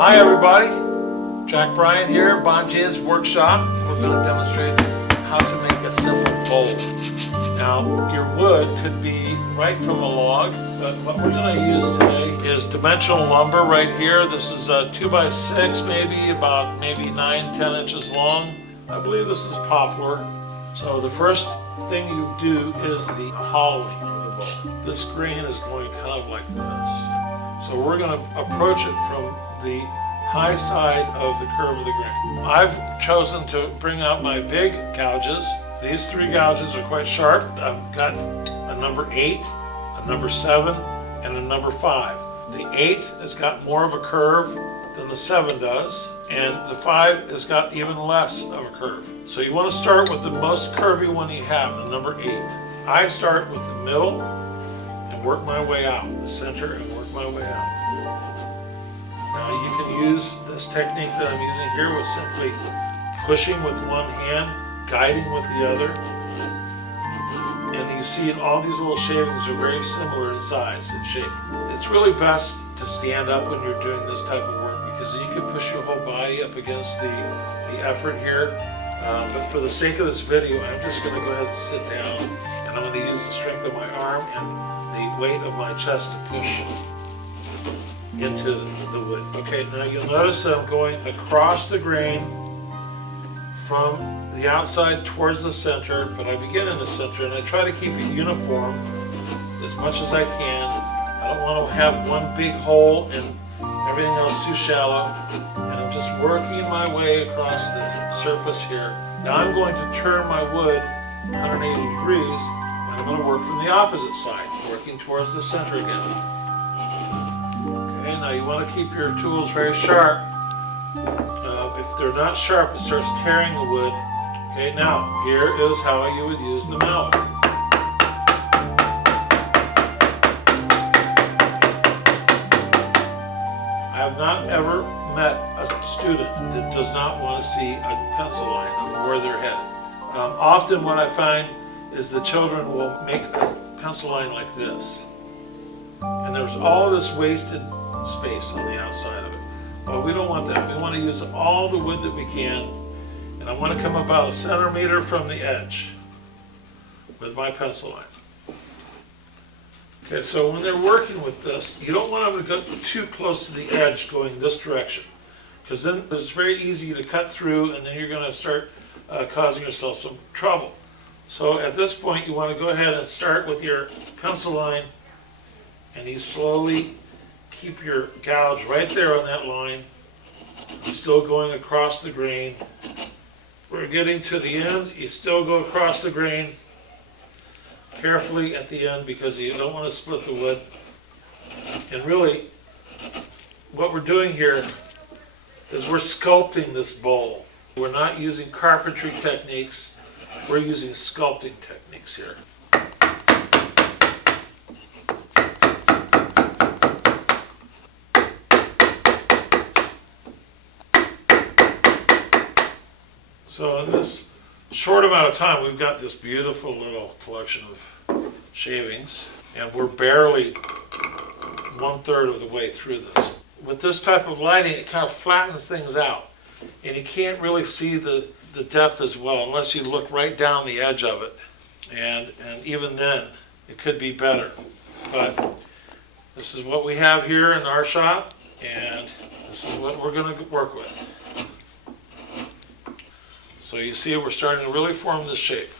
Hi everybody, Jack Bryant here, Bonjay's workshop. We're going to demonstrate how to make a simple bowl. Now your wood could be right from a log, but what we're going to use today is dimensional lumber right here. This is a 2x6, maybe 9-10 inches long. I believe this is poplar. So the first thing you do is the hollowing of the bowl. This grain is going kind of like this. So we're going to approach it from the high side of the curve of the grain. I've chosen to bring out my big gouges. These 3 gouges are quite sharp. I've got a number 8, a number 7, and a number 5. The 8 has got more of a curve than the 7 does, and the 5 has got even less of a curve. So you want to start with the most curvy one you have, the number 8. I start with the middle and work my way out, the center and work my way out. Now you can use this technique that I'm using here with simply pushing with one hand, guiding with the other. And you see all these little shavings are very similar in size and shape. It's really best to stand up when you're doing this type of work because you can push your whole body up against the effort here. But for the sake of this video, I'm just going to go ahead and sit down, and I'm going to use the strength of my arm and the weight of my chest to push into the wood. Okay, now you'll notice that I'm going across the grain from the outside towards the center, but I begin in the center and I try to keep it uniform as much as I can. I don't want to have one big hole and everything else too shallow. And I'm just working my way across the surface here. Now I'm going to turn my wood 180 degrees and I'm going to work from the opposite side, working towards the center again. Okay, now you want to keep your tools very sharp. If they're not sharp, it starts tearing the wood. Okay, now here is how you would use the mallet. I have not ever met a student that does not want to see a pencil line on where they're headed. Often what I find is the children will make a pencil line like this. And there's all this wasted space on the outside of it. Well, we don't want that. We want to use all the wood that we can. And I want to come about a centimeter from the edge with my pencil line. Okay, so when they're working with this, you don't want them to go too close to the edge going this direction, because then it's very easy to cut through and then you're going to start causing yourself some trouble. So at this point you want to go ahead and start with your pencil line, and you slowly keep your gouge right there on that line, still going across the grain. We're getting to the end, you still go across the grain carefully at the end because you don't want to split the wood. And really, what we're doing here is we're sculpting this bowl. We're not using carpentry techniques, we're using sculpting techniques here. So in this short amount of time, we've got this beautiful little collection of shavings, and we're barely 1/3 of the way through this. With this type of lighting, it kind of flattens things out, and you can't really see the depth as well unless you look right down the edge of it, and even then, it could be better. But this is what we have here in our shop, and this is what we're going to work with. So you see we're starting to really form this shape.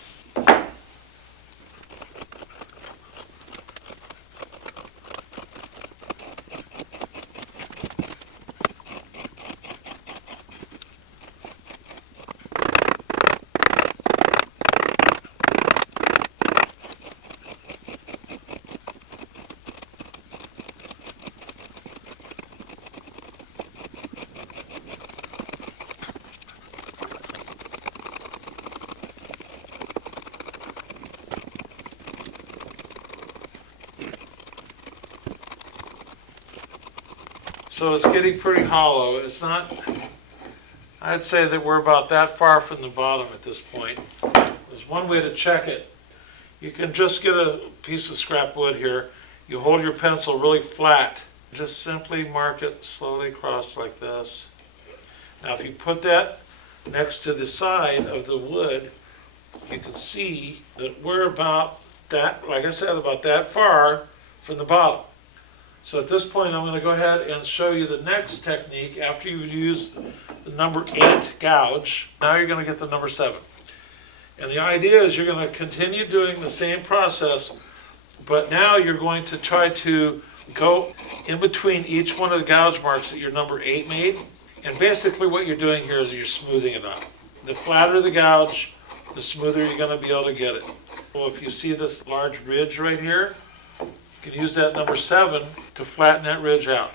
So it's getting pretty hollow. It's not, I'd say that we're about that far from the bottom at this point. There's one way to check it. You can just get a piece of scrap wood here. You hold your pencil really flat Just simply mark it slowly across like this. Now if you put that next to the side of the wood, you can see that we're about that, like I said, about that far from the bottom. So at this point I'm going to go ahead and show you the next technique after you've used the number 8 gouge. Now you're going to get the number 7. And the idea is you're going to continue doing the same process, but now you're going to try to go in between each one of the gouge marks that your number 8 made. And basically what you're doing here is you're smoothing it out. The flatter the gouge, the smoother you're going to be able to get it. So if you see this large ridge right here, you can use that number 7 to flatten that ridge out.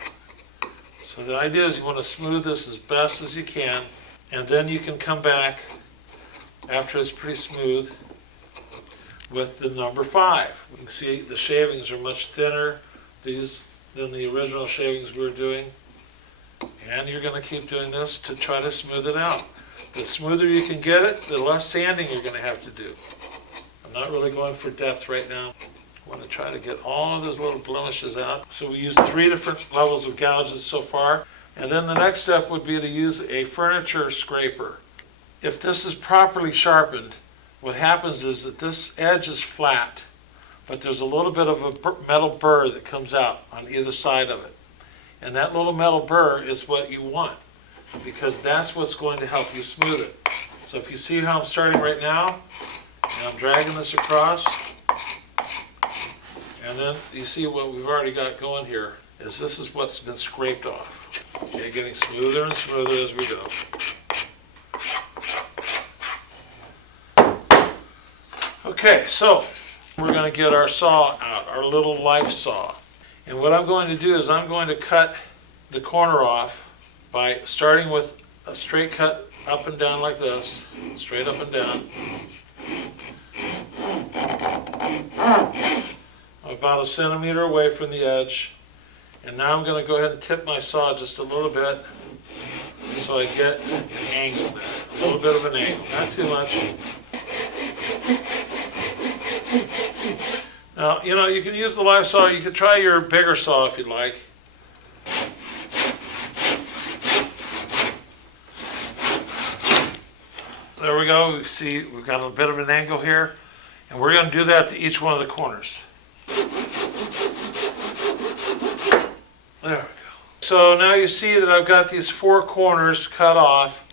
So the idea is you want to smooth this as best as you can, and then you can come back after it's pretty smooth with the number 5. You can see the shavings are much thinner than the original shavings we were doing. And you're going to keep doing this to try to smooth it out. The smoother you can get it, the less sanding you're going to have to do. I'm not really going for depth right now. I want to try to get all of those little blemishes out. So we used 3 different levels of gouges so far. And then the next step would be to use a furniture scraper. If this is properly sharpened, what happens is that this edge is flat, but there's a little bit of a metal burr that comes out on either side of it. And that little metal burr is what you want, because that's what's going to help you smooth it. So if you see how I'm starting right now, and I'm dragging this across, and then you see what we've already got going here, is this is what's been scraped off. Okay, getting smoother and smoother as we go. Okay, so we're going to get our saw out, our little life saw. And what I'm going to do is I'm going to cut the corner off by starting with a straight cut up and down like this, straight up and down. About a centimeter away from the edge. And now I'm going to go ahead and tip my saw just a little bit so I get an angle there. A little bit of an angle, not too much. Now, you can use the live saw. You could try your bigger saw if you'd like. There we go. You see we've got a bit of an angle here. And we're going to do that to each one of the corners. There we go. So now you see that I've got these 4 corners cut off.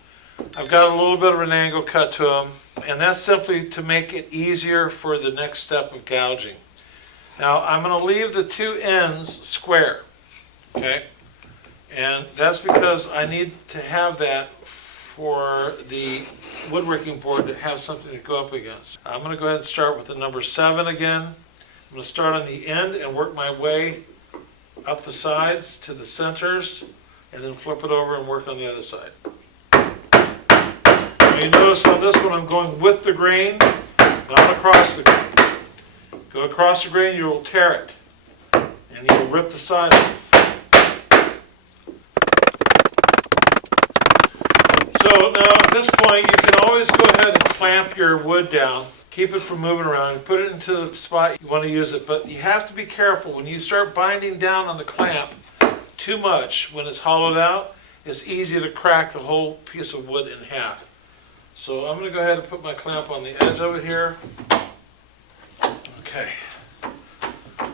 I've got a little bit of an angle cut to them. And that's simply to make it easier for the next step of gouging. Now I'm going to leave the 2 ends square, okay? And that's because I need to have that for the woodworking board to have something to go up against. I'm going to go ahead and start with the number 7 again. I'm going to start on the end and work my way up the sides to the centers, and then flip it over and work on the other side. Now you notice on this one I'm going with the grain, not across the grain. Go across the grain, you will tear it, and you will rip the side off. So now at this point you can always go ahead and clamp your wood down, keep it from moving around, put it into the spot you want to use it, but you have to be careful. When you start binding down on the clamp too much, when it's hollowed out, it's easy to crack the whole piece of wood in half. So I'm going to go ahead and put my clamp on the edge of it here. Okay,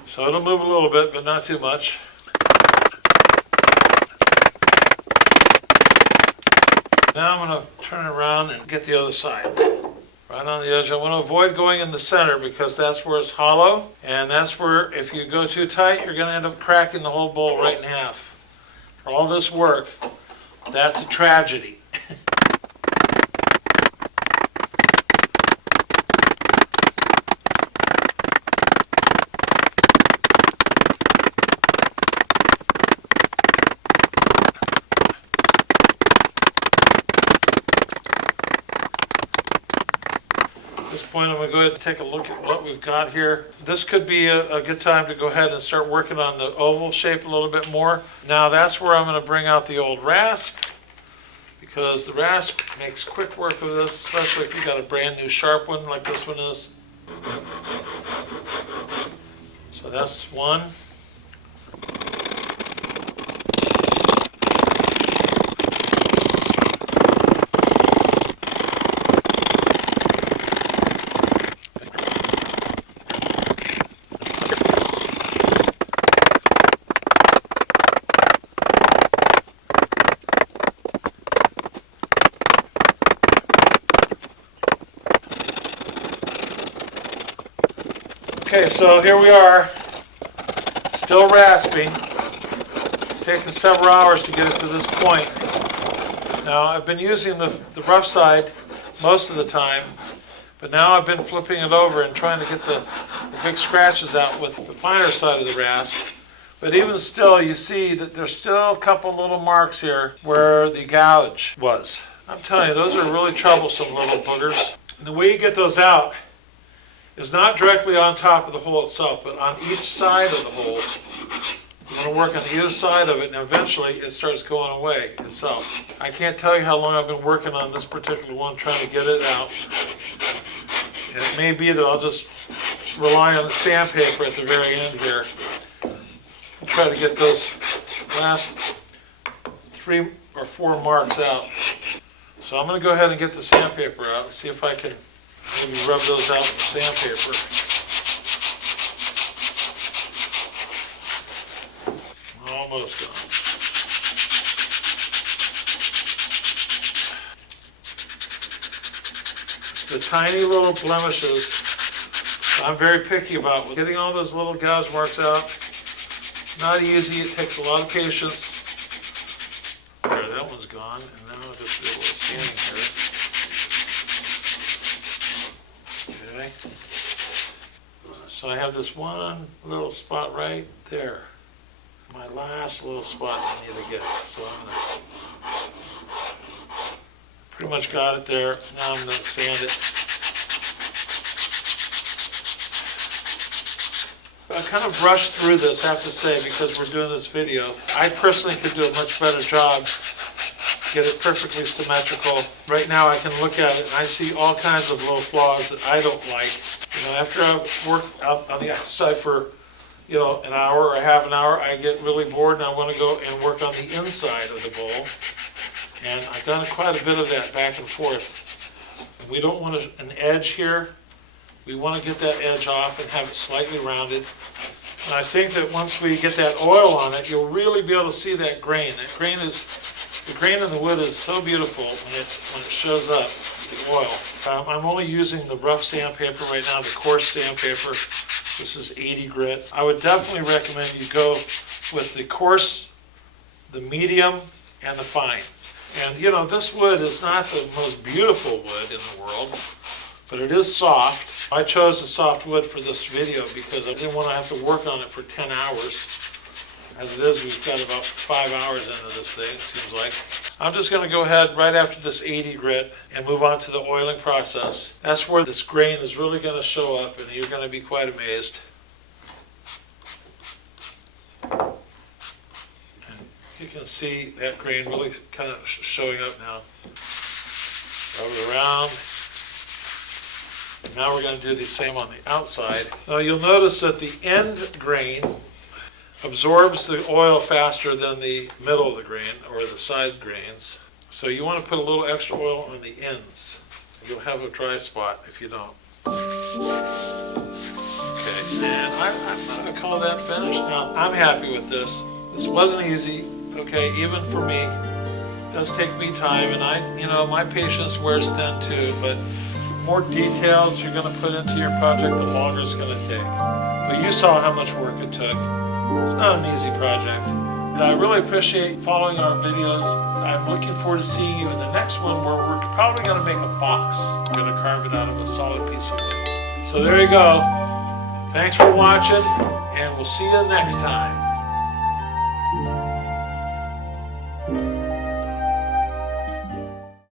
so it'll move a little bit, but not too much. Now I'm going to turn it around and get the other side. Right on the edge. I want to avoid going in the center because that's where it's hollow, and that's where if you go too tight, you're going to end up cracking the whole bowl right in half. For all this work, that's a tragedy. At this point I'm going to go ahead and take a look at what we've got here. This could be a good time to go ahead and start working on the oval shape a little bit more. Now that's where I'm going to bring out the old rasp, because the rasp makes quick work of this, especially if you've got a brand new sharp one like this one is. So that's one. Okay, so here we are, still rasping. It's taken several hours to get it to this point. Now, I've been using the rough side most of the time, but now I've been flipping it over and trying to get the big scratches out with the finer side of the rasp. But even still, you see that there's still a couple little marks here where the gouge was. I'm telling you, those are really troublesome little boogers. And the way you get those out is not directly on top of the hole itself, but on each side of the hole. You want to work on either side of it, and eventually it starts going away itself. I can't tell you how long I've been working on this particular one, trying to get it out. And it may be that I'll just rely on the sandpaper at the very end here. And try to get those last 3 or 4 marks out. So I'm going to go ahead and get the sandpaper out and see if I can maybe rub those out with the sandpaper. Almost gone. It's the tiny little blemishes I'm very picky about. Getting all those little gouge marks out, not easy. It takes a lot of patience. There, that one's gone. And now I'll just do a little sanding here. Okay. So I have this one little spot right there. My last little spot I need to get. So I'm going to pretty much got it there. Now I'm going to sand it. I kind of brushed through this, I have to say, because we're doing this video. I personally could do a much better job, get it perfectly symmetrical. Right now I can look at it and I see all kinds of little flaws that I don't like. You know, after I've worked out on the outside for, you know, an hour or a half an hour, I get really bored and I want to go and work on the inside of the bowl. And I've done quite a bit of that back and forth. We don't want an edge here. We want to get that edge off and have it slightly rounded. And I think that once we get that oil on it, you'll really be able to see that grain. That grain is, the grain in the wood is so beautiful when it shows up, the oil. I'm only using the rough sandpaper right now, the coarse sandpaper. This is 80 grit. I would definitely recommend you go with the coarse, the medium, and the fine. And you know, this wood is not the most beautiful wood in the world, but it is soft. I chose the soft wood for this video because I didn't want to have to work on it for 10 hours. As it is, we've got about 5 hours into this thing, it seems like. I'm just going to go ahead right after this 80 grit and move on to the oiling process. That's where this grain is really going to show up and you're going to be quite amazed. And you can see that grain really kind of showing up now. Rub it around. Now we're going to do the same on the outside. Now you'll notice that the end grain absorbs the oil faster than the middle of the grain or the side grains. So you want to put a little extra oil on the ends. You'll have a dry spot if you don't. Okay, and I'm going to call that finished. Now I'm happy with this. This wasn't easy, okay, even for me. It does take me time and my patience wears thin too, but the more details you're going to put into your project, the longer it's going to take. But you saw how much work it took. It's not an easy project. And I really appreciate following our videos. I'm looking forward to seeing you in the next one where we're probably going to make a box. We're going to carve it out of a solid piece of wood. So there you go. Thanks for watching, and we'll see you next time.